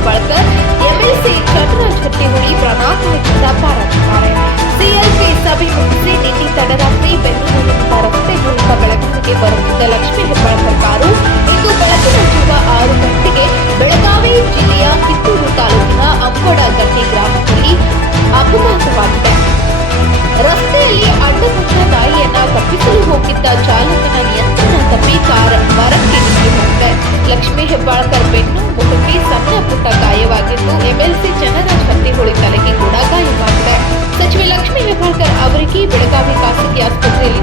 Hebbalkar MLC Chandraraj Hattiholi ಪ್ರಾಣಾಪಾಯದಿಂದ ಪಾರಾಗಿದ್ದಾರೆ. CLP ಸಭೆ ಮುಗಿಸಿ ನಿನ್ನೆ ತಡರಾತ್ರಿ ಬೆಂಗಳೂರಿನಿಂದ ರಸ್ತೆ ಮೂಲಕ ಬೆಳಗಾವಿಗೆ ಬರುತ್ತಿದ್ದ ಲಕ್ಷ್ಮೀ ಹೆಬ್ಬಾಳ್ಕರ್ ಕಾರು ಇಂದು ಬೆಳಗಿನ ಜಾವ 6 ಗಂಟೆಗೆ ಬೆಳಗಾವಿ ಜಿಲ್ಲೆಯ ಕಿತ್ತೂರು ತಾಲೂಕಿನ ಅಂಬಡಗಟ್ಟಿ ಗ್ರಾಮದಲ್ಲಿ ಅಪಘಾತವಾಗಿದೆ. ರಸ್ತೆಯಲ್ಲಿ ಅಡ್ಡಪಟ್ಟ ನಾಯಿಯನ್ನ ತಪ್ಪಿಸಲು ಹೋಗಿದ್ದ ಚಾಲಕನ ನಿಯಂತ್ರಣ ತಪ್ಪಿ ಕಾರ್ ಮರಕ್ಕೆ ನುಗ್ಗಿ ಹೋಗಿದೆ. ಲಕ್ಷ್ಮೀ ಹೆಬ್ಬಾಳ್ಕರ್ ಬೆನ್ನು ಮುಖಕ್ಕೆ ಸಣ್ಣ ಪುಟ್ಟ ಗಾಯವಾಗಿದ್ದು ಎಂಎಲ್ಸಿ ಚಂದ್ರರಾಜ್ ಹಟ್ಟಿಹೊಳಿ ತಲೆಗೆ ಕೂಡ ಗಾಯವಾಗಿದೆ. ಸಚಿವೆ ಲಕ್ಷ್ಮೀ ಹೆಬ್ಬಾಳ್ಕರ್ ಅವರಿಗೆ ಬೆಳಗಾವಿ ಖಾಸಗಿ ಆಸ್ಪತ್ರೆಯಲ್ಲಿ